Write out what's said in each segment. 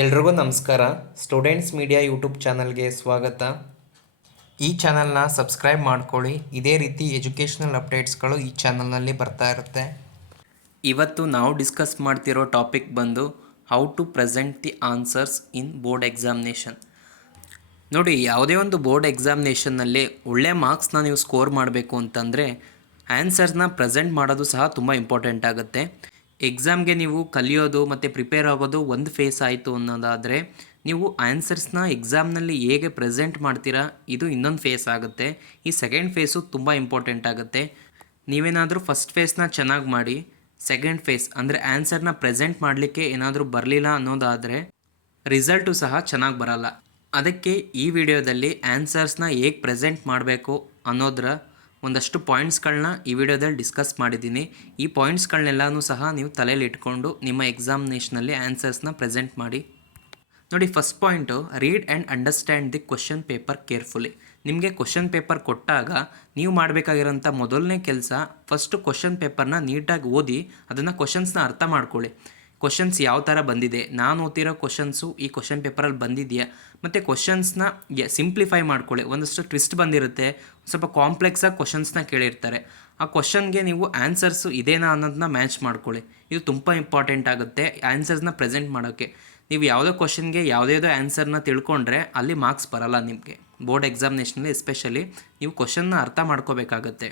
ಎಲ್ರಿಗೂ ನಮಸ್ಕಾರ. Students media YouTube ಚಾನಲ್ಗೆ ಸ್ವಾಗತ. ಈ ಚಾನಲ್ನ ಸಬ್ಸ್ಕ್ರೈಬ್ ಮಾಡ್ಕೊಳ್ಳಿ. ಇದೇ ರೀತಿ ಎಜುಕೇಷನಲ್ ಅಪ್ಡೇಟ್ಸ್ಗಳು ಈ ಚಾನಲ್ನಲ್ಲಿ ಬರ್ತಾ ಇರುತ್ತೆ. ಇವತ್ತು ನಾವು ಡಿಸ್ಕಸ್ ಮಾಡ್ತಿರೋ ಟಾಪಿಕ್ ಬಂದು how to present the answers in board examination ನೋಡಿ, ಯಾವುದೇ ಒಂದು ಬೋರ್ಡ್ ಎಕ್ಸಾಮಿನೇಷನ್ನಲ್ಲಿ ಒಳ್ಳೆ ಮಾರ್ಕ್ಸ್ನ ನೀವು ಸ್ಕೋರ್ ಮಾಡಬೇಕು ಅಂತಂದರೆ ಆನ್ಸರ್ಸ್ನ ಪ್ರೆಸೆಂಟ್ ಮಾಡೋದು ಸಹ ತುಂಬ ಇಂಪಾರ್ಟೆಂಟ್ ಆಗುತ್ತೆ. ಎಕ್ಸಾಮ್ಗೆ ನೀವು ಕಲಿಯೋದು ಮತ್ತು ಪ್ರಿಪೇರ್ ಆಗೋದು ಒಂದು ಫೇಸ್ ಆಯಿತು ಅನ್ನೋದಾದರೆ, ನೀವು ಆನ್ಸರ್ಸ್ನ ಎಕ್ಸಾಮ್ನಲ್ಲಿ ಹೇಗೆ ಪ್ರೆಸೆಂಟ್ ಮಾಡ್ತೀರಾ, ಇದು ಇನ್ನೊಂದು ಫೇಸ್ ಆಗುತ್ತೆ. ಈ ಸೆಕೆಂಡ್ ಫೇಸು ತುಂಬ ಇಂಪಾರ್ಟೆಂಟ್ ಆಗುತ್ತೆ. ನೀವೇನಾದರೂ ಫಸ್ಟ್ ಫೇಸ್ನ ಚೆನ್ನಾಗಿ ಮಾಡಿ ಸೆಕೆಂಡ್ ಫೇಸ್ ಅಂದರೆ ಆನ್ಸರ್ನ ಪ್ರೆಸೆಂಟ್ ಮಾಡಲಿಕ್ಕೆ ಏನಾದರೂ ಬರಲಿಲ್ಲ ಅನ್ನೋದಾದರೆ ರಿಸಲ್ಟು ಸಹ ಚೆನ್ನಾಗಿ ಬರಲ್ಲ. ಅದಕ್ಕೆ ಈ ವಿಡಿಯೋದಲ್ಲಿ ಆನ್ಸರ್ಸ್ನ ಹೇಗೆ ಪ್ರೆಸೆಂಟ್ ಮಾಡಬೇಕು ಅನ್ನೋದರ ಒಂದಷ್ಟು ಪಾಯಿಂಟ್ಸ್ಗಳನ್ನ ಈ ವಿಡಿಯೋದಲ್ಲಿ ಡಿಸ್ಕಸ್ ಮಾಡಿದ್ದೀನಿ. ಈ ಪಾಯಿಂಟ್ಸ್ಗಳನ್ನೆಲ್ಲನೂ ಸಹ ನೀವು ತಲೆಯಲ್ಲಿ ಇಟ್ಕೊಂಡು ನಿಮ್ಮ ಎಕ್ಸಾಮಿನೇಷನಲ್ಲಿ ಆನ್ಸರ್ಸ್ನ ಪ್ರೆಸೆಂಟ್ ಮಾಡಿ. ನೋಡಿ, first point, read and understand the question paper carefully ನಿಮಗೆ ಕ್ವಶನ್ ಪೇಪರ್ ಕೊಟ್ಟಾಗ ನೀವು ಮಾಡಬೇಕಾಗಿರೋಂಥ ಮೊದಲನೇ ಕೆಲಸ ಫಸ್ಟು ಕ್ವಶನ್ ಪೇಪರ್ನ ನೀಟಾಗಿ ಓದಿ ಅದನ್ನು ಕ್ವಶನ್ಸ್ನ ಅರ್ಥ ಮಾಡ್ಕೊಳ್ಳಿ. ಕ್ವಶನ್ಸ್ ಯಾವ ಥರ ಬಂದಿದೆ? ನಾನು ಓದ್ತಿರೋ ಕ್ವಶನ್ಸು ಈ ಕ್ವಶನ್ ಪೇಪರಲ್ಲಿ ಬಂದಿದೆಯಾ? ಮತ್ತು ಕ್ವಶನ್ಸ್ನ ಸಿಂಪ್ಲಿಫೈ ಮಾಡ್ಕೊಳ್ಳಿ. ಒಂದಷ್ಟು ಟ್ವಿಸ್ಟ್ ಬಂದಿರುತ್ತೆ. ಸ್ವಲ್ಪ ಕಾಂಪ್ಲೆಕ್ಸಾಗಿ ಕ್ವಶನ್ಸ್ನ ಕೇಳಿರ್ತಾರೆ. ಆ ಕ್ವಶನ್ಗೆ ನೀವು ಆನ್ಸರ್ಸು ಇದೇನಾ ಅನ್ನೋದನ್ನ ಮ್ಯಾಚ್ ಮಾಡ್ಕೊಳ್ಳಿ. ಇದು ತುಂಬ ಇಂಪಾರ್ಟೆಂಟ್ ಆಗುತ್ತೆ ಆನ್ಸರ್ಸ್ನ ಪ್ರೆಸೆಂಟ್ ಮಾಡೋಕ್ಕೆ ನೀವು ಯಾವುದೋ ಕ್ವಶನ್ಗೆ ಯಾವುದೇದೋ ಆನ್ಸರ್ನ ತಿಳ್ಕೊಂಡ್ರೆ ಅಲ್ಲಿ ಮಾರ್ಕ್ಸ್ ಬರಲ್ಲ ನಿಮಗೆ. ಬೋರ್ಡ್ ಎಕ್ಸಾಮಿನೇಷನಲ್ಲಿ ಎಸ್ಪೆಷಲಿ ನೀವು ಕ್ವಶನ್ನ ಅರ್ಥ ಮಾಡ್ಕೋಬೇಕಾಗತ್ತೆ.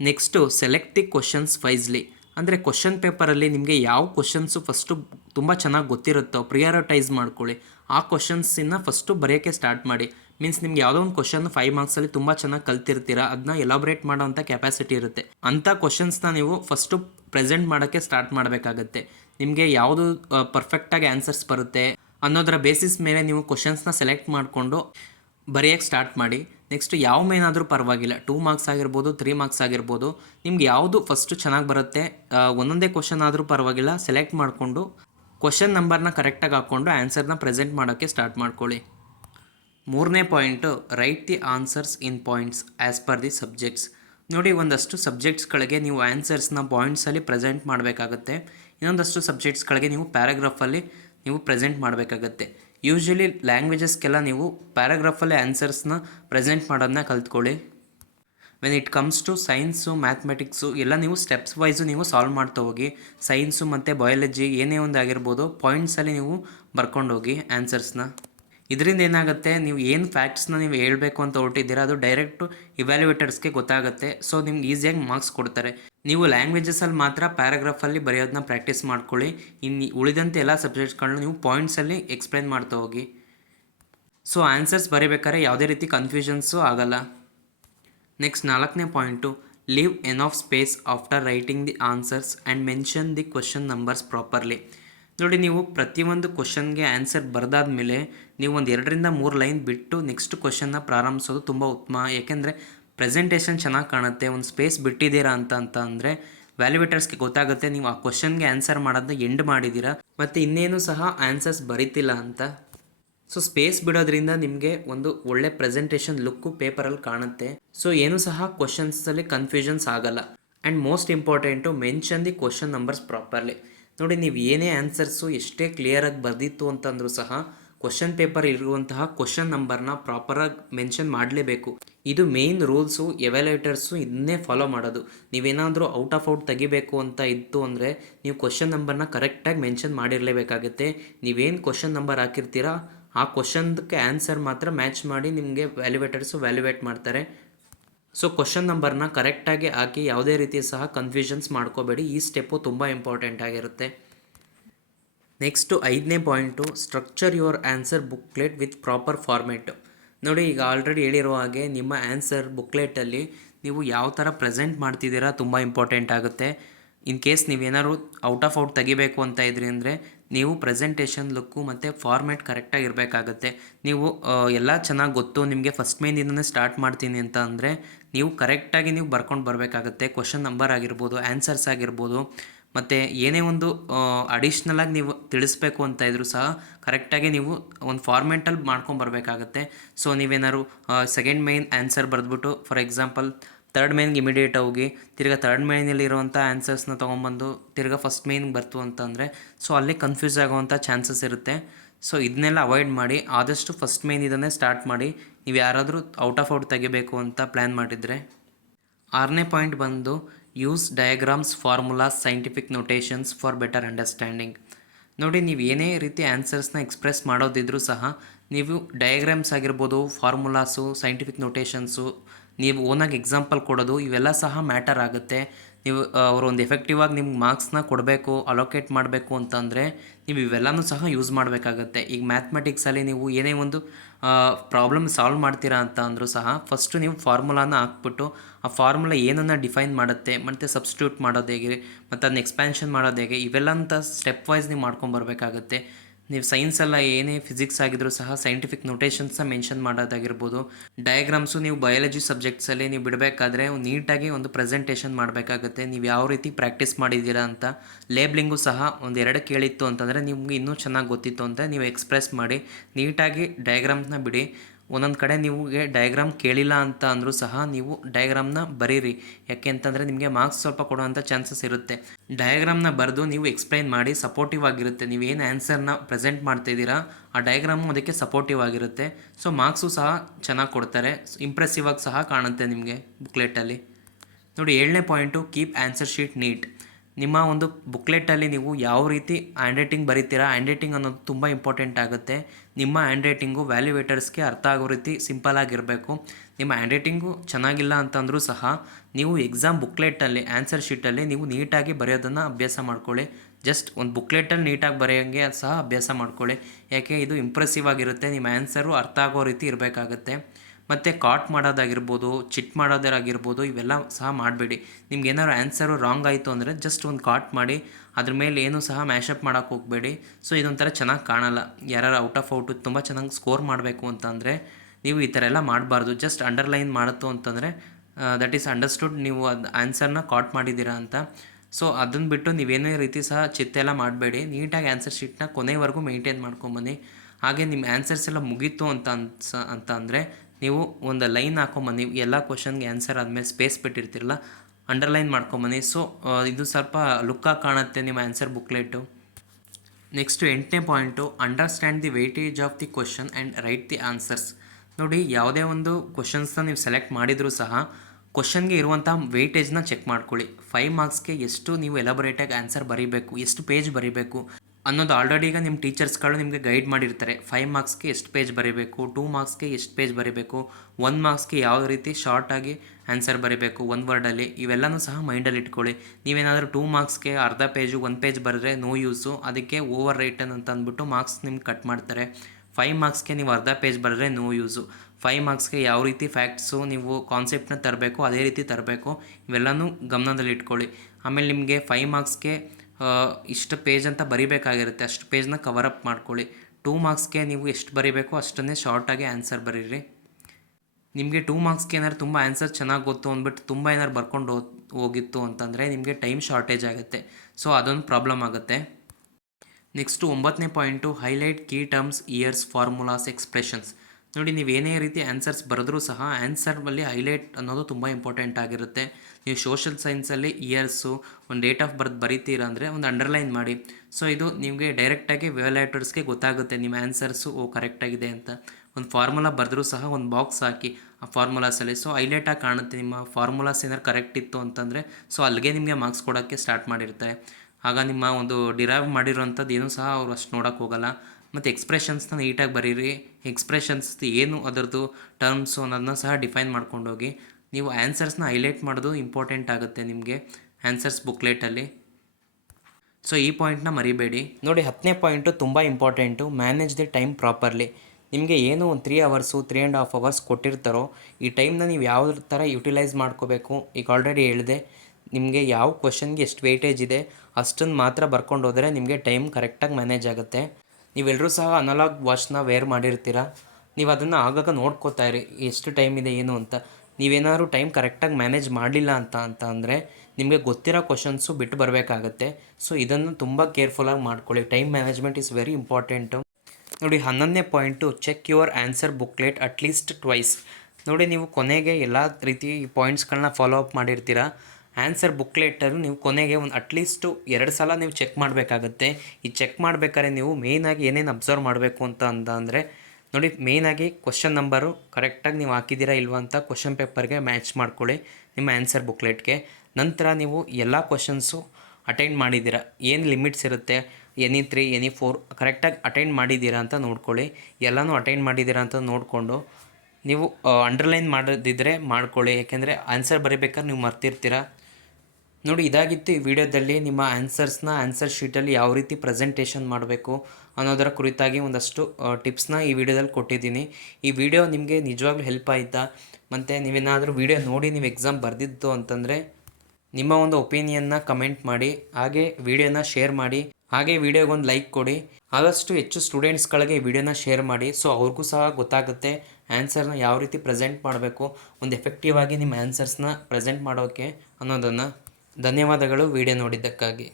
Next select the questions wisely ಅಂದರೆ ಕ್ವಶನ್ ಪೇಪರಲ್ಲಿ ನಿಮಗೆ ಯಾವ ಕ್ವಶನ್ಸು ಫಸ್ಟು ತುಂಬ ಚೆನ್ನಾಗಿ ಗೊತ್ತಿರುತ್ತೋ ಪ್ರಿಯಾರಿಟೈಸ್ ಮಾಡ್ಕೊಳ್ಳಿ. ಆ ಕ್ವಶನ್ಸಿನ ಫಸ್ಟು ಬರೆಯೋಕ್ಕೆ ಸ್ಟಾರ್ಟ್ ಮಾಡಿ. ಮೀನ್ಸ್ ನಿಮ್ಗೆ ಯಾವುದೋ ಒಂದು ಕ್ವಶನ್ ಫೈವ್ ಮಾರ್ಕ್ಸಲ್ಲಿ ತುಂಬ ಚೆನ್ನಾಗಿ ಕಲ್ತಿರ್ತೀರ ಅದನ್ನ ಎಲಾಬ್ರೇಟ್ ಮಾಡೋವಂಥ ಕೆಪಾಸಿಟಿ ಇರುತ್ತೆ. ಅಂಥ ಕ್ವಶನ್ಸ್ನ ನೀವು ಫಸ್ಟು ಪ್ರೆಸೆಂಟ್ ಮಾಡೋಕ್ಕೆ ಸ್ಟಾರ್ಟ್ ಮಾಡಬೇಕಾಗತ್ತೆ. ನಿಮಗೆ ಯಾವುದು ಪರ್ಫೆಕ್ಟಾಗಿ ಆನ್ಸರ್ಸ್ ಬರುತ್ತೆ ಅನ್ನೋದರ ಬೇಸಿಸ್ ಮೇಲೆ ನೀವು ಕ್ವಶನ್ಸ್ನ ಸೆಲೆಕ್ಟ್ ಮಾಡಿಕೊಂಡು ಬರೆಯೋಕ್ಕೆ ಸ್ಟಾರ್ಟ್ ಮಾಡಿ. ನೆಕ್ಸ್ಟ್ ಯಾವ ಮೇನಾದರೂ ಪರವಾಗಿಲ್ಲ. ಟೂ ಮಾರ್ಕ್ಸ್ ಆಗಿರ್ಬೋದು ತ್ರೀ ಮಾರ್ಕ್ಸ್ ಆಗಿರ್ಬೋದು. ನಿಮ್ಗೆ ಯಾವುದು ಫಸ್ಟು ಚೆನ್ನಾಗಿ ಬರುತ್ತೆ ಒಂದೊಂದೇ ಕ್ವಶನ್ ಆದರೂ ಪರವಾಗಿಲ್ಲ ಸೆಲೆಕ್ಟ್ ಮಾಡಿಕೊಂಡು ಕ್ವಶನ್ ನಂಬರ್ನ ಕರೆಕ್ಟಾಗಿ ಹಾಕ್ಕೊಂಡು ಆನ್ಸರ್ನ ಪ್ರೆಸೆಂಟ್ ಮಾಡೋಕ್ಕೆ ಸ್ಟಾರ್ಟ್ ಮಾಡ್ಕೊಳ್ಳಿ. ಮೂರನೇ point write the answers in points as per the subjects ನೋಡಿ, ಒಂದಷ್ಟು ಸಬ್ಜೆಕ್ಟ್ಸ್ಗಳಿಗೆ ನೀವು ಆನ್ಸರ್ಸ್ನ ಪಾಯಿಂಟ್ಸಲ್ಲಿ ಪ್ರೆಸೆಂಟ್ ಮಾಡಬೇಕಾಗತ್ತೆ. ಇನ್ನೊಂದಷ್ಟು ಸಬ್ಜೆಕ್ಟ್ಸ್ಗಳಿಗೆ ನೀವು ಪ್ಯಾರಾಗ್ರಾಫಲ್ಲಿ ನೀವು ಪ್ರೆಸೆಂಟ್ ಮಾಡಬೇಕಾಗತ್ತೆ. ಯೂಶ್ವಲಿ ಲ್ಯಾಂಗ್ವೇಜಸ್ಗೆಲ್ಲ ನೀವು ಪ್ಯಾರಾಗ್ರಾಫಲ್ಲಿ ಆನ್ಸರ್ಸ್ನ ಪ್ರೆಸೆಂಟ್ ಮಾಡೋದನ್ನ ಕಲ್ತ್ಕೊಳ್ಳಿ. When it comes to science mathematics ಎಲ್ಲ ನೀವು ಸ್ಟೆಪ್ಸ್ ವೈಸು ನೀವು ಸಾಲ್ವ್ ಮಾಡ್ತಾ ಹೋಗಿ ಸೈನ್ಸು ಮತ್ತು ಬಯಾಲಜಿ ಏನೇ ಒಂದು ಆಗಿರ್ಬೋದು ಪಾಯಿಂಟ್ಸಲ್ಲಿ ನೀವು ಬರ್ಕೊಂಡು ಹೋಗಿ ಆನ್ಸರ್ಸ್ನ ಇದರಿಂದ ಏನಾಗುತ್ತೆ, ನೀವು ಏನು ಫ್ಯಾಕ್ಟ್ಸ್ನ ನೀವು ಹೇಳಬೇಕು ಅಂತ ಹೊರಟಿದ್ದೀರಾ, ಅದು ಡೈರೆಕ್ಟು ಇವ್ಯಾಲ್ಯುವೇಟರ್ಸ್ಗೆ ಗೊತ್ತಾಗುತ್ತೆ. ಸೊ ನಿಮ್ಗೆ ಈಸಿಯಾಗಿ ಮಾರ್ಕ್ಸ್ ಕೊಡ್ತಾರೆ. ನೀವು ಲ್ಯಾಂಗ್ವೇಜಸಲ್ಲಿ ಮಾತ್ರ ಪ್ಯಾರಾಗ್ರಾಫಲ್ಲಿ ಬರೆಯೋದನ್ನ ಪ್ರಾಕ್ಟೀಸ್ ಮಾಡ್ಕೊಳ್ಳಿ. ಇನ್ನು ಉಳಿದಂತೆ ಎಲ್ಲ ಸಬ್ಜೆಕ್ಟ್ಸ್ಗಳನ್ನ ನೀವು ಪಾಯಿಂಟ್ಸಲ್ಲಿ ಎಕ್ಸ್ಪ್ಲೈನ್ ಮಾಡ್ತಾ ಹೋಗಿ. ಸೊ ಆನ್ಸರ್ಸ್ ಬರೀಬೇಕಾದ್ರೆ ಯಾವುದೇ ರೀತಿ ಕನ್ಫ್ಯೂಷನ್ಸು ಆಗಲ್ಲ. ನೆಕ್ಸ್ಟ್ ನಾಲ್ಕನೇ point leave enough space after writing the answers and mention the question numbers properly ನೋಡಿ, ನೀವು ಪ್ರತಿಯೊಂದು ಕ್ವಶನ್ಗೆ ಆನ್ಸರ್ ಬರೆದಾದ ಮೇಲೆ ನೀವು ಒಂದು ಎರಡರಿಂದ ಮೂರು ಲೈನ್ ಬಿಟ್ಟು ನೆಕ್ಸ್ಟ್ ಕ್ವಶನ್ನ ಪ್ರಾರಂಭಿಸೋದು ತುಂಬ ಉತ್ತಮ. ಏಕೆಂದರೆ ಪ್ರೆಸೆಂಟೇಷನ್ ಚೆನ್ನಾಗಿ ಕಾಣುತ್ತೆ, ಒಂದು ಸ್ಪೇಸ್ ಬಿಟ್ಟಿದ್ದೀರಾ ಅಂತ ಅಂತ ಅಂದರೆ ವ್ಯಾಲ್ಯುವೇಟರ್ಸ್ಗೆ ಗೊತ್ತಾಗುತ್ತೆ, ನೀವು ಆ ಕ್ವಶನ್ಗೆ ಆನ್ಸರ್ ಮಾಡೋದನ್ನ ಎಂಡ್ ಮಾಡಿದ್ದೀರಾ ಮತ್ತು ಇನ್ನೇನು ಸಹ ಆನ್ಸರ್ಸ್ ಬರೀತಿಲ್ಲ ಅಂತ. ಸೊ ಸ್ಪೇಸ್ ಬಿಡೋದ್ರಿಂದ ನಿಮಗೆ ಒಂದು ಒಳ್ಳೆ ಪ್ರೆಸೆಂಟೇಷನ್ ಲುಕ್ಕು ಪೇಪರಲ್ಲಿ ಕಾಣುತ್ತೆ. ಸೊ ಏನು ಸಹ ಕ್ವಶನ್ಸಲ್ಲಿ ಕನ್ಫ್ಯೂಷನ್ಸ್ ಆಗಲ್ಲ. And most important mention the question numbers properly ನೋಡಿ, ನೀವು ಏನೇ ಆನ್ಸರ್ಸು ಎಷ್ಟೇ ಕ್ಲಿಯರಾಗಿ ಬರೆದಿತ್ತು ಅಂತಂದರೂ ಸಹ ಕ್ವಶನ್ ಪೇಪರ್ ಇರುವಂತಹ ಕ್ವಶನ್ ನಂಬರ್ನ ಪ್ರಾಪರಾಗಿ ಮೆನ್ಷನ್ ಮಾಡಲೇಬೇಕು. ಇದು ಮೇಯ್ನ್ ರೂಲ್ಸು ಎವ್ಯಾಲ್ಯೂಟರ್ಸು ಇದನ್ನೇ ಫಾಲೋ ಮಾಡೋದು. ನೀವೇನಾದರೂ ಔಟ್ ಆಫ್ ಔಟ್ ತೆಗಿಬೇಕು ಅಂತ ಇತ್ತು ಅಂದರೆ ನೀವು ಕ್ವಶನ್ ನಂಬರ್ನ ಕರೆಕ್ಟಾಗಿ ಮೆನ್ಷನ್ ಮಾಡಿರಲೇಬೇಕಾಗುತ್ತೆ. ನೀವೇನು ಕ್ವಶನ್ ನಂಬರ್ ಹಾಕಿರ್ತೀರಾ, ಆ ಕ್ವಶನ್ಗೆ ಆನ್ಸರ್ ಮಾತ್ರ ಮ್ಯಾಚ್ ಮಾಡಿ ನಿಮಗೆ ವ್ಯಾಲ್ಯುವೇಟರ್ಸು ವ್ಯಾಲ್ಯುವೇಟ್ ಮಾಡ್ತಾರೆ. ಸೊ ಕ್ವಶನ್ ನಂಬರ್ನ ಕರೆಕ್ಟಾಗಿ ಹಾಕಿ ಯಾವುದೇ ರೀತಿ ಸಹ ಕನ್ಫ್ಯೂಷನ್ಸ್ ಮಾಡ್ಕೋಬೇಡಿ. ಈ ಸ್ಟೆಪ್ಪು ತುಂಬ ಇಂಪಾರ್ಟೆಂಟ್ ಆಗಿರುತ್ತೆ. ನೆಕ್ಸ್ಟು ಐದನೇ point structure your answer booklet with proper format ನೋಡಿ, ಈಗ ಆಲ್ರೆಡಿ ಹೇಳಿರೋ ಹಾಗೆ ನಿಮ್ಮ ಆನ್ಸರ್ ಬುಕ್ಲೆಟಲ್ಲಿ ನೀವು ಯಾವ ಥರ ಪ್ರೆಸೆಂಟ್ ಮಾಡ್ತಿದ್ದೀರಾ ತುಂಬ ಇಂಪಾರ್ಟೆಂಟ್ ಆಗುತ್ತೆ. ಇನ್ ಕೇಸ್ ನೀವೇನಾದ್ರು ಔಟ್ ಆಫ್ ಔಟ್ ತೆಗಿಬೇಕು ಅಂತ ಇದ್ರಿ ಅಂದರೆ ನೀವು ಪ್ರೆಸೆಂಟೇಷನ್ ಲುಕ್ಕು ಮತ್ತು ಫಾರ್ಮೆಟ್ ಕರೆಕ್ಟಾಗಿ ಇರಬೇಕಾಗತ್ತೆ. ನೀವು ಎಲ್ಲ ಚೆನ್ನಾಗಿ ಗೊತ್ತು, ನಿಮಗೆ ಫಸ್ಟ್ ಮೇನಿಂದನೇ ಸ್ಟಾರ್ಟ್ ಮಾಡ್ತೀನಿ ಅಂತ ಅಂದರೆ ನೀವು ಕರೆಕ್ಟಾಗಿ ನೀವು ಬರ್ಕೊಂಡು ಬರಬೇಕಾಗತ್ತೆ. ಕ್ವಶನ್ ನಂಬರ್ ಆಗಿರ್ಬೋದು ಆನ್ಸರ್ಸ್ ಆಗಿರ್ಬೋದು. ಮತ್ತು ಏನೇ ಒಂದು ಅಡಿಷ್ನಲಾಗಿ ನೀವು ತಿಳಿಸ್ಬೇಕು ಅಂತ ಇದ್ದರೂ ಸಹ ಕರೆಕ್ಟಾಗಿ ನೀವು ಒಂದು ಫಾರ್ಮೆಂಟಲ್ಲಿ ಮಾಡ್ಕೊಂಡು ಬರಬೇಕಾಗತ್ತೆ. ಸೊ ನೀವೇನಾದ್ರು ಸೆಕೆಂಡ್ ಮೇನ್ ಆನ್ಸರ್ ಬರೆದ್ಬಿಟ್ಟು ಫಾರ್ ಎಕ್ಸಾಂಪಲ್ ತರ್ಡ್ ಮೇನ್ಗೆ ಇಮಿಡಿಯೇಟ್ ಹೋಗಿ, ತಿರ್ಗಾ ಥರ್ಡ್ ಮೇನಲ್ಲಿರುವಂಥ ಆನ್ಸರ್ಸ್ನ ತೊಗೊಂಬಂದು ತಿರ್ಗಾ ಫಸ್ಟ್ ಮೇನ್ಗೆ ಬರ್ತು ಅಂತಂದರೆ ಸೊ ಅಲ್ಲಿ ಕನ್ಫ್ಯೂಸ್ ಆಗುವಂಥ ಚಾನ್ಸಸ್ ಇರುತ್ತೆ. ಸೊ ಇದನ್ನೆಲ್ಲ ಅವಾಯ್ಡ್ ಮಾಡಿ, ಆದಷ್ಟು ಫಸ್ಟ್ ಮೇನ್ ಇದನ್ನೇ ಸ್ಟಾರ್ಟ್ ಮಾಡಿ, ನೀವು ಯಾರಾದರೂ ಔಟ್ ಆಫ್ ಔಟ್ ತೆಗಿಬೇಕು ಅಂತ ಪ್ಲ್ಯಾನ್ ಮಾಡಿದರೆ. ಆರನೇ ಪಾಯಿಂಟ್ ಬಂದು use diagrams formulas scientific notations for better understanding ನೋಡಿ, ನೀವು ಏನೇ ರೀತಿ ಆನ್ಸರ್ಸ್ನ ಎಕ್ಸ್ಪ್ರೆಸ್ ಮಾಡೋದಿದ್ರೂ ಸಹ ನೀವು ಡಯಾಗ್ರಾಮ್ಸ್ ಆಗಿರ್ಬೋದು ಫಾರ್ಮುಲಾಸು ಸೈಂಟಿಫಿಕ್ ನೊಟೇಷನ್ಸು ನೀವು ಓನಾಗಿ ಎಕ್ಸಾಂಪಲ್ ಕೊಡೋದು, ಇವೆಲ್ಲ ಸಹ ಮ್ಯಾಟರ್ ಆಗುತ್ತೆ. ನೀವು ಅವರು ಒಂದು ಎಫೆಕ್ಟಿವ್ ಆಗಿ ನಿಮ್ಗೆ ಮಾರ್ಕ್ಸ್ನ ಕೊಡಬೇಕು ಅಲೋಕೇಟ್ ಮಾಡಬೇಕು ಅಂತಂದರೆ ನೀವು ಇವೆಲ್ಲನೂ ಸಹ ಯೂಸ್ ಮಾಡಬೇಕಾಗತ್ತೆ. ಈಗ ಮ್ಯಾಥಮೆಟಿಕ್ಸಲ್ಲಿ ನೀವು ಏನೇ ಒಂದು ಪ್ರಾಬ್ಲಮ್ ಸಾಲ್ವ್ ಮಾಡ್ತೀರಾ ಅಂತ ಅಂದರೂ ಸಹ ಫಸ್ಟು ನೀವು ಫಾರ್ಮುಲಾನ ಹಾಕ್ಬಿಟ್ಟು ಆ ಫಾರ್ಮುಲಾ ಏನನ್ನು ಡಿಫೈನ್ ಮಾಡುತ್ತೆ, ಮತ್ತು ಸಬ್ಸ್ಟ್ಯೂಟ್ ಮಾಡೋದು ಹೇಗೆ, ಮತ್ತು ಅದನ್ನ ಎಕ್ಸ್ಪ್ಯಾನ್ಷನ್ ಮಾಡೋದು ಹೇಗೆ ಇವೆಲ್ಲ ಅಂತ ಸ್ಟೆಪ್ ವೈಸ್ ನೀವು ಮಾಡ್ಕೊಂಬರ್ಬೇಕಾಗತ್ತೆ ನೀವು ಸೈನ್ಸ್ ಎಲ್ಲ ಏನೇ ಫಿಸಿಕ್ಸ್ ಆಗಿದ್ರೂ ಸಹ ಸೈಂಟಿಫಿಕ್ ನೊಟೇಷನ್ಸ್ನ ಮೆನ್ಷನ್ ಮಾಡೋದಾಗಿರ್ಬೋದು. ಡಯಾಗ್ರಾಮ್ಸು ನೀವು ಬಯಾಲಜಿ ಸಬ್ಜೆಕ್ಟ್ಸಲ್ಲಿ ನೀವು ಬಿಡಬೇಕಾದ್ರೆ ನೀಟಾಗಿ ಒಂದು ಪ್ರೆಸೆಂಟೇಷನ್ ಮಾಡಬೇಕಾಗುತ್ತೆ. ನೀವು ಯಾವ ರೀತಿ ಪ್ರಾಕ್ಟೀಸ್ ಮಾಡಿದ್ದೀರಾ ಅಂತ ಲೇಬ್ಲಿಂಗು ಸಹ ಒಂದು ಎರಡು ಕೇಳಿತ್ತು ಅಂತಂದರೆ ನಿಮ್ಗೆ ಇನ್ನೂ ಚೆನ್ನಾಗಿ ಗೊತ್ತಿತ್ತು ಅಂತ ನೀವು ಎಕ್ಸ್ಪ್ರೆಸ್ ಮಾಡಿ ನೀಟಾಗಿ ಡಯಾಗ್ರಾಮ್ಸ್ನ ಬಿಡಿ. ಒಂದೊಂದು ಕಡೆ ನಿಮಗೆ ಡಯಾಗ್ರಾಮ್ ಕೇಳಿಲ್ಲ ಅಂತ ಅಂದರೂ ಸಹ ನೀವು ಡಯಾಗ್ರಾಮ್ನ ಬರೀರಿ. ಯಾಕೆ ಅಂತಂದರೆ ನಿಮಗೆ ಮಾರ್ಕ್ಸ್ ಸ್ವಲ್ಪ ಕೊಡುವಂಥ ಚಾನ್ಸಸ್ ಇರುತ್ತೆ. ಡಯಾಗ್ರಾಮ್ನ ಬರೆದು ನೀವು ಎಕ್ಸ್ಪ್ಲೈನ್ ಮಾಡಿ ಸಪೋರ್ಟಿವ್ ಆಗಿರುತ್ತೆ. ನೀವು ಏನು ಆನ್ಸರ್ನ ಪ್ರೆಸೆಂಟ್ ಮಾಡ್ತಿದ್ದೀರಾ ಆ ಡಯಾಗ್ರಾಮು ಅದಕ್ಕೆ ಸಪೋರ್ಟಿವ್ ಆಗಿರುತ್ತೆ. ಸೊ ಮಾರ್ಕ್ಸು ಸಹ ಚೆನ್ನಾಗಿ ಕೊಡ್ತಾರೆ. ಇಂಪ್ರೆಸಿವ್ ಆಗಿ ಸಹ ಕಾಣುತ್ತೆ ನಿಮಗೆ ಬುಕ್ಲೆಟಲ್ಲಿ ನೋಡಿ, ಏಳನೇ point keep answer sheet neat ನಿಮ್ಮ ಒಂದು ಬುಕ್ಲೆಟಲ್ಲಿ ನೀವು ಯಾವ ರೀತಿ ಹ್ಯಾಂಡ್ ರೈಟಿಂಗ್ ಬರೀತೀರಾ? ಹ್ಯಾಂಡ್ ರೈಟಿಂಗ್ ಅನ್ನೋದು ತುಂಬ ಇಂಪಾರ್ಟೆಂಟ್ ಆಗುತ್ತೆ. ನಿಮ್ಮ ಹ್ಯಾಂಡ್ ರೈಟಿಂಗು ವ್ಯಾಲ್ಯೂವೇಟರ್ಸ್ಗೆ ಅರ್ಥ ಆಗೋ ರೀತಿ ಸಿಂಪಲ್ ಆಗಿರಬೇಕು. ನಿಮ್ಮ ಹ್ಯಾಂಡ್ ರೈಟಿಂಗು ಚೆನ್ನಾಗಿಲ್ಲ ಅಂತಂದರೂ ಸಹ ನೀವು ಎಕ್ಸಾಮ್ ಬುಕ್ಲೆಟಲ್ಲಿ ಆನ್ಸರ್ ಶೀಟಲ್ಲಿ ನೀವು ನೀಟಾಗಿ ಬರೆಯೋದನ್ನು ಅಭ್ಯಾಸ ಮಾಡ್ಕೊಳ್ಳಿ. ಜಸ್ಟ್ ಒಂದು ಬುಕ್ಲೆಟಲ್ಲಿ ನೀಟಾಗಿ ಬರೆಯೋಂಗೆ ಸಹ ಅಭ್ಯಾಸ ಮಾಡ್ಕೊಳ್ಳಿ. ಯಾಕೆ? ಇದು ಇಂಪ್ರೆಸಿವ್ ಆಗಿರುತ್ತೆ. ನಿಮ್ಮ ಆನ್ಸರು ಅರ್ಥ ಆಗೋ ರೀತಿ ಇರಬೇಕಾಗತ್ತೆ. ಮತ್ತು ಕಾಟ್ ಮಾಡೋದಾಗಿರ್ಬೋದು ಚಿಟ್ ಮಾಡೋದಾಗಿರ್ಬೋದು ಇವೆಲ್ಲ ಸಹ ಮಾಡಬೇಡಿ. ನಿಮ್ಗೆ ಏನಾದ್ರು ಆನ್ಸರು ರಾಂಗ್ ಆಯಿತು ಅಂದರೆ ಜಸ್ಟ್ ಒಂದು ಕಾಟ್ ಮಾಡಿ, ಅದ್ರ ಮೇಲೆ ಏನೂ ಸಹ ಮ್ಯಾಶಪ್ ಮಾಡೋಕ್ಕೆ ಹೋಗಬೇಡಿ. ಸೊ ಇದೊಂಥರ ಚೆನ್ನಾಗಿ ಕಾಣಲ್ಲ. ಯಾರು ಔಟ್ ಆಫ್ ಔಟು ತುಂಬ ಚೆನ್ನಾಗಿ ಸ್ಕೋರ್ ಮಾಡಬೇಕು ಅಂತಂದರೆ ನೀವು ಈ ಥರ ಎಲ್ಲ ಮಾಡಬಾರ್ದು. ಜಸ್ಟ್ ಅಂಡರ್ಲೈನ್ ಮಾಡುತ್ತು ಅಂತಂದರೆ ದಟ್ ಈಸ್ ಅಂಡರ್ಸ್ಟುಡ್ ನೀವು ಅದು ಆನ್ಸರ್ನ ಕಾಟ್ ಮಾಡಿದ್ದೀರಾ ಅಂತ. ಸೊ ಅದನ್ನು ಬಿಟ್ಟು ನೀವೇನೇ ರೀತಿ ಸಹ ಚಿತ್ತೆ ಎಲ್ಲ ಮಾಡಬೇಡಿ. ನೀಟಾಗಿ ಆನ್ಸರ್ ಶೀಟ್ನ ಕೊನೆವರೆಗೂ ಮೇಂಟೈನ್ ಮಾಡ್ಕೊಂಬನ್ನಿ ಹಾಗೆ ನಿಮ್ಮ ಆನ್ಸರ್ಸ್ ಎಲ್ಲ ಮುಗೀತು ಅಂತ ಅನ್ಸ, ಅಂತ ಅಂದರೆ ನೀವು ಒಂದು ಲೈನ್ ಹಾಕೊಂಬನ್ನಿ ಎಲ್ಲ ಕ್ವಶನ್ಗೆ ಆನ್ಸರ್ ಆದಮೇಲೆ ಸ್ಪೇಸ್ ಬಿಟ್ಟಿರ್ತಿರಲ್ಲ ಅಂಡರ್ಲೈನ್ ಮಾಡ್ಕೊಂಬನ್ನಿ. ಸೊ ಇದು ಸ್ವಲ್ಪ ಲುಕ್ಕಾಗಿ ಕಾಣುತ್ತೆ ನಿಮ್ಮ ಆನ್ಸರ್ ಬುಕ್ಲೆಟು ನೆಕ್ಸ್ಟು ಎಂಟನೇ point understand the weightage of the question and write the answers ನೋಡಿ, ಯಾವುದೇ ಒಂದು ಕ್ವಶನ್ಸ್ನ ನೀವು ಸೆಲೆಕ್ಟ್ ಮಾಡಿದರೂ ಸಹ ಕ್ವಶನ್ಗೆ ಇರುವಂಥ ವೆಯ್ಟೇಜ್ನ ಚೆಕ್ ಮಾಡ್ಕೊಳ್ಳಿ. ಫೈವ್ ಮಾರ್ಕ್ಸ್ಗೆ ಎಷ್ಟು ನೀವು ಎಲಬೊರೇಟಾಗಿ ಆನ್ಸರ್ ಬರೀಬೇಕು, ಎಷ್ಟು ಪೇಜ್ ಬರೀಬೇಕು. ಅನ್ನೋದು ಆಲ್ರೆಡಿ ಈಗ ನಿಮ್ಮ ಟೀಚರ್ಸ್ಗಳು ನಿಮಗೆ ಗೈಡ್ ಮಾಡಿರ್ತಾರೆ. ಫೈವ್ ಮಾರ್ಕ್ಸ್ಗೆ ಎಷ್ಟು ಪೇಜ್ ಬರೀಬೇಕು ಟೂ ಮಾರ್ಕ್ಸ್ಗೆ ಎಷ್ಟು ಪೇಜ್ ಬರೀಬೇಕು ಒನ್ ಮಾರ್ಕ್ಸ್ಗೆ ಯಾವ ರೀತಿ ಶಾರ್ಟಾಗಿ ಆನ್ಸರ್ ಬರೀಬೇಕು ಒನ್ ವರ್ಡಲ್ಲಿ ಇವೆಲ್ಲನೂ ಸಹ ಮೈಂಡಲ್ಲಿ ಇಟ್ಕೊಳ್ಳಿ. ನೀವೇನಾದರೂ ಟೂ ಮಾರ್ಕ್ಸ್ಗೆ ಅರ್ಧ ಪೇಜು ಒನ್ ಪೇಜ್ ಬರೆದ್ರೆ ನೋ ಯೂಸು ಅದಕ್ಕೆ ಓವರ್ ರೈಟನ್ ಅಂತ ಅಂದ್ಬಿಟ್ಟು ಮಾರ್ಕ್ಸ್ ನಿಮ್ಗೆ ಕಟ್ ಮಾಡ್ತಾರೆ. ಫೈವ್ ಮಾರ್ಕ್ಸ್ಗೆ ನೀವು ಅರ್ಧ ಪೇಜ್ ಬರೆದ್ರೆ ನೋ ಯೂಸು ಫೈವ್ ಮಾರ್ಕ್ಸ್ಗೆ ಯಾವ ರೀತಿ ಫ್ಯಾಕ್ಟ್ಸು ನೀವು ಕಾನ್ಸೆಪ್ಟನ್ನ ತರಬೇಕು, ಅದೇ ರೀತಿ ತರಬೇಕು, ಇವೆಲ್ಲನೂ ಗಮನದಲ್ಲಿ ಇಟ್ಕೊಳ್ಳಿ. ಆಮೇಲೆ ನಿಮಗೆ ಫೈವ್ ಮಾರ್ಕ್ಸ್ಗೆ ಇಷ್ಟು ಪೇಜ್ ಅಂತ ಬರಿಬೇಕಾಗಿರುತ್ತೆ. ಅಷ್ಟು ಪೇಜ್ನ ಕವರ್ ಅಪ್ ಮಾಡ್ಕೊಳ್ಳಿ. ಟೂ ಮಾರ್ಕ್ಸ್ಗೆ ನೀವು ಎಷ್ಟು ಬರೀಬೇಕು ಅಷ್ಟನ್ನೇ ಶಾರ್ಟಾಗಿ ಆನ್ಸರ್ ಬರೀರಿ. ನಿಮಗೆ ಟೂ ಮಾರ್ಕ್ಸ್ಗೆ ಏನಾದ್ರು ತುಂಬ ಆನ್ಸರ್ ಚೆನ್ನಾಗಿ ಗೊತ್ತು ಅಂದ್ಬಿಟ್ಟು ತುಂಬ ಏನಾದ್ರು ಬರ್ಕೊಂಡು ಹೋಗ್, ಹೋಗಿತ್ತು ಅಂತಂದರೆ ನಿಮಗೆ ಟೈಮ್ ಶಾರ್ಟೇಜ್ ಆಗುತ್ತೆ. ಸೊ ಅದೊಂದು ಪ್ರಾಬ್ಲಮ್ ಆಗುತ್ತೆ. ನೆಕ್ಸ್ಟು ಒಂಬತ್ತನೇ point highlight key terms years formulas expressions ನೋಡಿ, ನೀವು ಏನೇ ರೀತಿ ಆನ್ಸರ್ಸ್ ಬರೆದ್ರೂ ಸಹ ಆನ್ಸರ್ನಲ್ಲಿ ಹೈಲೈಟ್ ಅನ್ನೋದು ತುಂಬ ಇಂಪಾರ್ಟೆಂಟ್ ಆಗಿರುತ್ತೆ. ನೀವು ಸೋಷಲ್ ಸೈನ್ಸಲ್ಲಿ ಇಯರ್ಸು ಒಂದು ಡೇಟ್ ಆಫ್ ಬರ್ತ್ ಬರೀತೀರಾ ಅಂದರೆ ಒಂದು ಅಂಡರ್ಲೈನ್ ಮಾಡಿ. ಸೊ ಇದು ನಿಮಗೆ ಡೈರೆಕ್ಟಾಗಿ ವ್ಯಾಲ್ಯೂಟರ್ಸ್ಗೆ ಗೊತ್ತಾಗುತ್ತೆ ನಿಮ್ಮ ಆನ್ಸರ್ಸು ಓ ಕರೆಕ್ಟಾಗಿದೆ ಅಂತ. ಒಂದು ಫಾರ್ಮುಲಾ ಬರೆದ್ರೂ ಸಹ ಒಂದು ಬಾಕ್ಸ್ ಹಾಕಿ ಆ ಫಾರ್ಮುಲಾಸಲ್ಲಿ ಸೊ ಹೈಲೈಟಾಗಿ ಕಾಣುತ್ತೆ. ನಿಮ್ಮ ಫಾರ್ಮುಲಾಸ್ ಏನಾದ್ರು ಕರೆಕ್ಟ್ ಇತ್ತು ಅಂತಂದರೆ ಸೊ ಅಲ್ಲಿಗೆ ನಿಮಗೆ ಮಾರ್ಕ್ಸ್ ಕೊಡೋಕ್ಕೆ ಸ್ಟಾರ್ಟ್ ಮಾಡಿರ್ತಾರೆ. ಆಗ ನಿಮ್ಮ ಒಂದು ಡಿರೈವ್ ಮಾಡಿರೋಂಥದ್ದು ಏನೂ ಸಹ ಅವ್ರು ಅಷ್ಟು ನೋಡೋಕ್ಕೆ ಹೋಗಲ್ಲ. ಮತ್ತು ಎಕ್ಸ್ಪ್ರೆಷನ್ಸ್ನ ನೀಟಾಗಿ ಬರೀರಿ. ಎಕ್ಸ್ಪ್ರೆಷನ್ಸ್ ಏನು ಅದರದ್ದು ಟರ್ಮ್ಸು ಅನ್ನೋದನ್ನ ಸಹ ಡಿಫೈನ್ ಮಾಡ್ಕೊಂಡು ಹೋಗಿ ನೀವು ಆನ್ಸರ್ಸ್ನ ಹೈಲೈಟ್ ಮಾಡೋದು ಇಂಪಾರ್ಟೆಂಟ್ ಆಗುತ್ತೆ ನಿಮಗೆ ಆನ್ಸರ್ಸ್ ಬುಕ್ಲೆಟಲ್ಲಿ ಸೊ ಈ ಪಾಯಿಂಟ್ನ ಮರಿಬೇಡಿ. ನೋಡಿ ಹತ್ತನೇ ಪಾಯಿಂಟು ತುಂಬ important manage the time properly ನಿಮಗೆ ಏನು ಒಂದು three hours three and half hours ಕೊಟ್ಟಿರ್ತಾರೋ, ಈ ಟೈಮ್ನ ನೀವು ಯಾವ ಥರ ಯುಟಿಲೈಸ್ ಮಾಡ್ಕೋಬೇಕು? ಈಗ ಆಲ್ರೆಡಿ ಹೇಳಿದೆ, ನಿಮಗೆ ಯಾವ ಕ್ವಶನ್ಗೆ ಎಷ್ಟು ವೇಟೇಜ್ ಇದೆ ಅಷ್ಟನ್ನು ಮಾತ್ರ ಬರ್ಕೊಂಡು ಹೋದರೆ ನಿಮಗೆ ಟೈಮ್ ಕರೆಕ್ಟಾಗಿ ಮ್ಯಾನೇಜ್ ಆಗುತ್ತೆ. ನೀವೆಲ್ಲರೂ ಸಹ ಅನಲಾಗ್ ವಾಚ್ನ ವೇರ್ ಮಾಡಿರ್ತೀರ? ನೀವು ಅದನ್ನು ಆಗಾಗ ನೋಡ್ಕೋತಾ ಇರಿ. ಎಷ್ಟು ಟೈಮ್ ಇದೆ, ಏನು ಅಂತ. ನೀವೇನಾದ್ರು ಟೈಮ್ ಕರೆಕ್ಟಾಗಿ ಮ್ಯಾನೇಜ್ ಮಾಡಲಿಲ್ಲ ಅಂತ ಅಂತ ಅಂದರೆ ನಿಮಗೆ ಗೊತ್ತಿರೋ ಕ್ವಶನ್ಸು ಬಿಟ್ಟು ಬರಬೇಕಾಗತ್ತೆ. ಸೊ, ಇದನ್ನು ತುಂಬ ಕೇರ್ಫುಲ್ಲಾಗಿ ಮಾಡ್ಕೊಳ್ಳಿ. Time management is very important. ನೋಡಿ, ಹನ್ನೊಂದನೇ point, check your answer booklet at least twice. ನೋಡಿ, ನೀವು ಕೊನೆಗೆ ಎಲ್ಲ ರೀತಿ ಪಾಯಿಂಟ್ಸ್ಗಳನ್ನ ಫಾಲೋ ಅಪ್ ಮಾಡಿರ್ತೀರ. ಆನ್ಸರ್ ಬುಕ್ಲೆಟನ್ನು ನೀವು ಕೊನೆಗೆ ಒಂದು ಅಟ್ಲೀಸ್ಟು ಎರಡು ಸಲ ನೀವು ಚೆಕ್ ಮಾಡಬೇಕಾಗತ್ತೆ. ಈ ಚೆಕ್ ಮಾಡಬೇಕಾದ್ರೆ ನೀವು ಮೇಯ್ನಾಗಿ ಏನೇನು ಅಬ್ಸರ್ವ್ ಮಾಡಬೇಕು ಅಂತ ಅಂತ ಅಂದರೆ, ನೋಡಿ ಮೇಯ್ನಾಗಿ ಕ್ವಶನ್ ನಂಬರು ಕರೆಕ್ಟಾಗಿ ನೀವು ಹಾಕಿದ್ದೀರಾ ಇಲ್ವಾ ಅಂತ ಕ್ವಶನ್ ಪೇಪರ್ಗೆ ಮ್ಯಾಚ್ ಮಾಡ್ಕೊಳ್ಳಿ ನಿಮ್ಮ ಆನ್ಸರ್ ಬುಕ್ಲೆಟ್ಗೆ. ನಂತರ ನೀವು ಎಲ್ಲ ಕ್ವಶನ್ಸು ಅಟೆಂಡ್ ಮಾಡಿದ್ದೀರಾ. ಏನು ಲಿಮಿಟ್ಸ್ ಇರುತ್ತೆ ಎನಿ ತ್ರೀ ಎನಿ ಫೋರ್ ಕರೆಕ್ಟಾಗಿ ಅಟೆಂಡ್ ಮಾಡಿದ್ದೀರಾ ಅಂತ ನೋಡ್ಕೊಳ್ಳಿ. ಎಲ್ಲನೂ ಅಟೆಂಡ್ ಮಾಡಿದ್ದೀರಾ ಅಂತ ನೋಡಿಕೊಂಡು ನೀವು ಅಂಡರ್ಲೈನ್ ಮಾಡದಿದ್ದರೆ ಮಾಡ್ಕೊಳ್ಳಿ. ಯಾಕೆಂದರೆ ಆನ್ಸರ್ ಬರೀಬೇಕಾದ್ರೆ ನೀವು ಮರ್ತಿರ್ತೀರಾ. ನೋಡಿ, ಇದಾಗಿತ್ತು ಈ ವಿಡಿಯೋದಲ್ಲಿ ನಿಮ್ಮ ಆನ್ಸರ್ಸ್ನ ಆನ್ಸರ್ ಶೀಟಲ್ಲಿ ಯಾವ ರೀತಿ ಪ್ರೆಸೆಂಟೇಷನ್ ಮಾಡಬೇಕು ಅನ್ನೋದರ ಕುರಿತಾಗಿ ಒಂದಷ್ಟು ಟಿಪ್ಸ್ನ ಈ ವಿಡಿಯೋದಲ್ಲಿ ಕೊಟ್ಟಿದ್ದೀನಿ. ಈ ವಿಡಿಯೋ ನಿಮಗೆ ನಿಜವಾಗ್ಲೂ ಹೆಲ್ಪ್ ಆಯಿತಾ? ಮತ್ತು ನೀವೇನಾದರೂ ವಿಡಿಯೋ ನೋಡಿ, ನೀವು ಎಕ್ಸಾಮ್ ಬರೆದಿದ್ದು ಅಂತಂದರೆ ನಿಮ್ಮ ಒಂದು ಒಪಿನಿಯನ್ನ ಕಮೆಂಟ್ ಮಾಡಿ, ಹಾಗೆ ವಿಡಿಯೋನ ಶೇರ್ ಮಾಡಿ, ಹಾಗೆ ವಿಡಿಯೋಗೆ ಒಂದು ಲೈಕ್ ಕೊಡಿ. ಆದಷ್ಟು ಹೆಚ್ಚು ಸ್ಟೂಡೆಂಟ್ಸ್ಗಳಿಗೆ ಈ ವಿಡಿಯೋನ ಶೇರ್ ಮಾಡಿ. ಸೊ ಅವ್ರಿಗೂ ಸಹ ಗೊತ್ತಾಗುತ್ತೆ ಆನ್ಸರ್ನ ಯಾವ ರೀತಿ ಪ್ರೆಸೆಂಟ್ ಮಾಡಬೇಕು, ಒಂದು ಎಫೆಕ್ಟಿವ್ ಆಗಿ ನಿಮ್ಮ ಆನ್ಸರ್ಸ್ನ ಪ್ರೆಸೆಂಟ್ ಮಾಡೋಕ್ಕೆ ಅನ್ನೋದನ್ನು. ಧನ್ಯವಾದಗಳು ವಿಡಿಯೋ ನೋಡಿದ್ದಕ್ಕಾಗಿ.